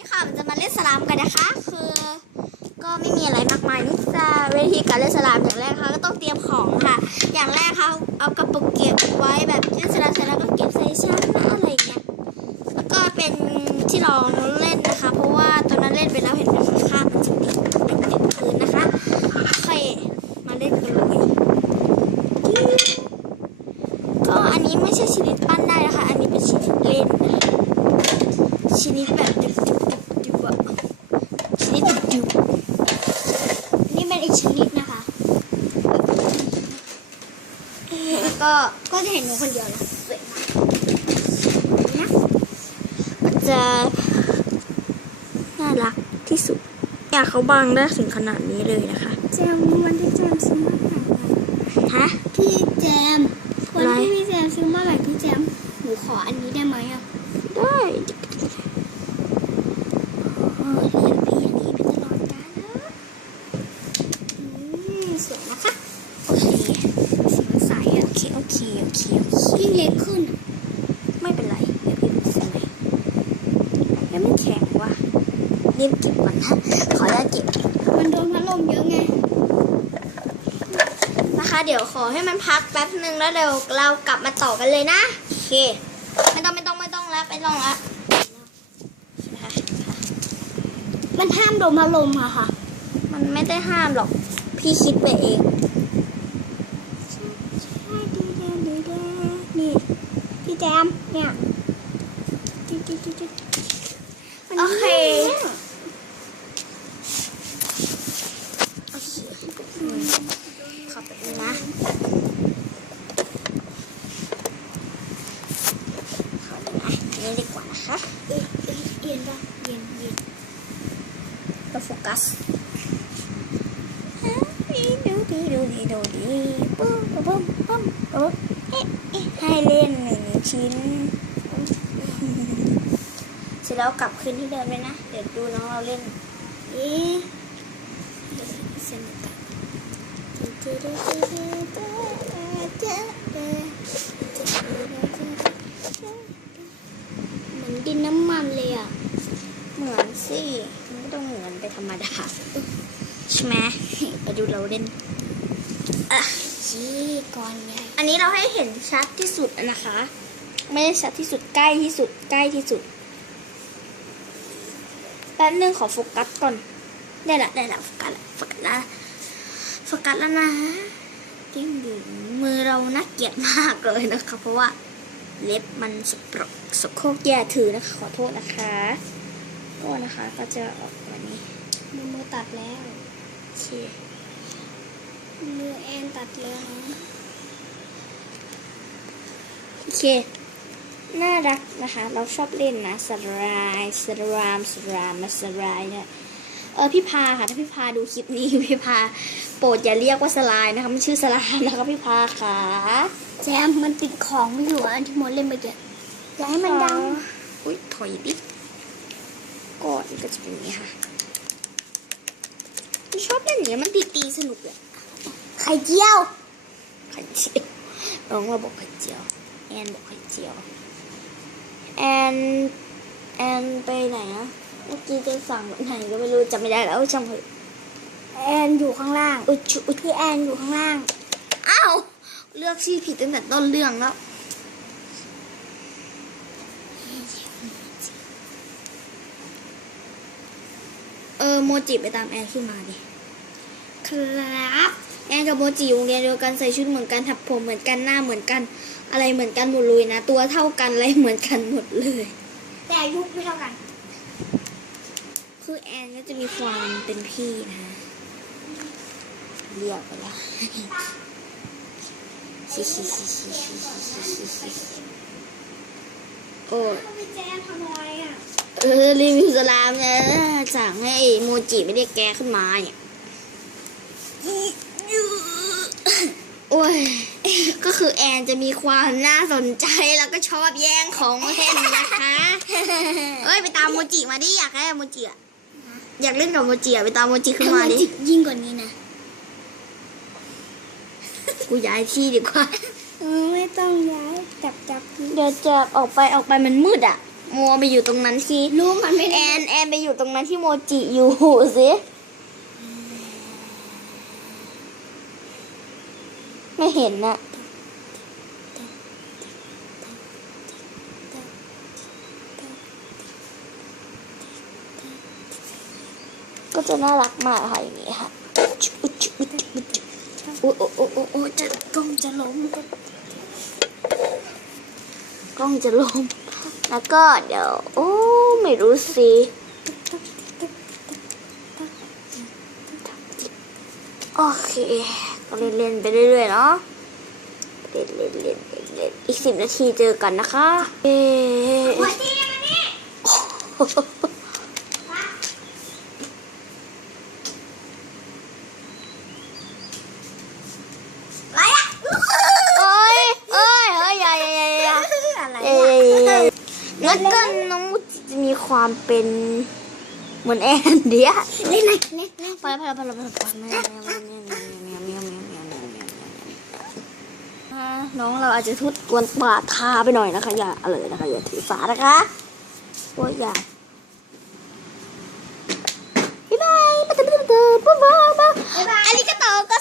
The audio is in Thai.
นี่ค่ะมันจะมาเล่นสลามกันนะคะ คือ ก็ไม่มีอะไรมากมายนี่จะเวทีการเล่นสลามอย่างแรกค่ะก็ต้องเตรียมของค่ะ อย่างแรกค่ะเอากระปุกเก็บไว้แบบเล่นสลามเสร็จแล้วก็เก็บใส่ชั้นนะอะไรอย่างเงี้ยแล้วก็เป็นที่รองเล่นนะคะ เพราะว่าตอนนั้นเล่นไปแล้วเห็นมันค่ามันจะติดเป็นติดพื้นนะคะโอเคมาเล่นกันเลยก็อันนี้ไม่ใช่ชนิดปั้นได้นะคะ อันนี้เป็นชนิดเล่น ชนิดแบบดิบดิบดิบดิบอะชนิดดิบดิบ นี่เป็นอีกชนิดนะคะ แล้ว ก็ก็จะเห็นหนูคนเดียวนะสวยมากนะมันจะน่ารักที่สุด อยากเขาบางได้ถึงขนาดนี้เลยนะคะ แจมวันที่แจมซื้อมาแบ่งกันฮะพี่แจมวันอะไรที่พี่แจมซื้อมาแบ่งพี่แจมหนูขออันนี้ได้ไหมอะได้เออเรียนพี่อย่างนี้เป็นตลอดกาลนะ อืมสวยนะคะ โอเค สีมันใสอะ โอเคโอ เคโอเคโอเคยิ่งเล็กขึ้นอะไม่เป็นไรเดี๋ยวพี่ดูใส่ไหมแล้วมันแข็งว่ะรีบเก็บก่อนนะขออนุญาตเก็บ มันโดนพัดลมเยอะไง นะคะ เดี๋ยวขอให้มันพักแป๊บนึงแล้วเดี๋ยวเรากลับมาต่อกันเลยนะโอเคไม่ต้องไม่ต้องไม่ต้องแล้วไม่ต้องแล้วนะคะมันห้ามโดนพัดลมอะค่ะ มันไม่ได้ห้ามหรอก พี่คิดไปเอง Cham nha Ok. Khóc nha. Khóc nha Ini di kuasa Yên ra Yên yên Terfokus Hãy ให้เล่นหนึ่งชิ้น เสร็จแล้วกลับคืนที่เดิมเลยนะ เดี๋ยวดูน้องเราเล่นเอ๊ะนหมือนดินน้ำมันเลยอะ เหมือนสิมันก็ต้องเหมือนไปธรรมดาใช่ไหมไปดูเราเล่น อะชี้ก้อนใหญ่ อันนี้เราให้เห็นชัดที่สุดนะคะ ไม่ได้ชัดที่สุดใกล้ที่สุดใกล้ที่สุดแป๊บนึงขอโฟกัสก่อน ได้ละได้ละโฟกัสละโฟกัสละโฟกัสแล้วนะจิ้งดึงมือเราน่าเกลียดมากเลยนะคะ เพราะว่าเล็บมันสกปรกสกโครกแย่ถือนะคะ ขอโทษนะคะก็นะคะก็จะออกมานี้มือมือตัดแล้วโอเคมือแอนตัดแล้ว โอเค น่ารักนะคะ เราชอบเล่นนะสลายสลามสลามมาสลายเนี่ยเออพี่พาค่ะถ้าพี่พาดูคลิปนี้พี่พาโปรดอย่าเรียกว่าสลายนะคะมันชื่อสลามนะคะพี่พาค่ะแจมมันติดของไม่อยู่อะอันที่มดเล่นไปเกี้อย่าให้มันดังอุ้ยถอยดิก่อนก็จะเป็นอย่างนี้ค่ะพี่ชอบเล่นอย่างนี้ยมันตีตีๆสนุกเลยไข่เจียวไข่เจียวน้องเราบอกไข่เจียว แอนบอกไข่เจียว แอน แอนไปไหนอะเมื่อกี้จะสั่งไหนก็ไม่รู้จำไม่ได้แล้วจำเถอะแอนอยู่ข้างล่าง อุดอุดที่แอนอยู่ข้างล่าง อ้าว เลือกชื่อผิดตั้งแต่ต้นเรื่องแล้วเออโมจิไปตามแอนขึ้นมาดิ ครับ แอนกับโมจิโรงเรียนเดียวกันใส่ชุดเหมือนกันถักผมเหมือนกันหน้าเหมือนกัน อะไรเหมือนกันหมดเลยนะ ตัวเท่ากันอะไรเหมือนกันหมดเลย แต่อายุไม่เท่ากัน คือแอนก็จะมีความเป็นพี่นะเรียกไปแล้วชิชิชิชิชิชิชิชิชิโอ้พี่แจมทำอะไรอะเออรีวิวสลามเนี่ยสั่งให้โมจิไม่ได้แกขึ้นมาเนี่ยโอ้ย ก็คือแอนจะมีความน่าสนใจแล้วก็ชอบแย่งของเล่นนะคะเอ้ยไปตามโมจิมาดิอยากให้โมจิอะอยากเล่นกับโมจิอะไปตามโมจิขึ้นมาดิยิ่งกว่านี้นะกูย้ายที่ดีกว่าเออไม่ต้องย้ายจับจับเดี๋ยวจะออกไปออกไปมันมืดอะมัวไปอยู่ตรงนั้นที่รู้มันไม่แอได้นแอนไปอยู่ตรงนั้นที่โมจิอยู่สิ ไม่เห็นนะก็จะน่ารักมากค่ะอย่างนี้ค่ะจุ๊บจุ๊บจุ๊บจุ๊บโอ้โอ้โอ้โอ้โอ้จะกล้องจะล้มกล้องจะล้มแล้วก็เดี๋ยว โอ้ ไม่รู้สิโอเค ก็เล่นเล่นไปเรื่อยๆเนาะเล่นเล่นเล่นเล่นเล่นอีกสิบนาทีเจอกันนะคะเอ๊ะหัวที่มันนี่ไรอะเอ้ยเอ้ยเอ้ยอย่าอย่าอย่าอย่าอะไรเอ้อะยงั้นก็น้องมุจิจะมีความเป็นเหมือนแอนเดียเล่นไหนเล่นเล่นไปไปไปไปไปไปไม่ไม่ไม่ไม่ไม่ไม่ไม่ น้องเราอาจจะทุดกวนปาดทาไปหน่อยนะคะ อย่าเลยนะคะอย่าถือสานะคะว่าอย่าบ๊ายบายมาเถอะมเถอะบ๊ายบายบ๊ายบายอาริกาโตโก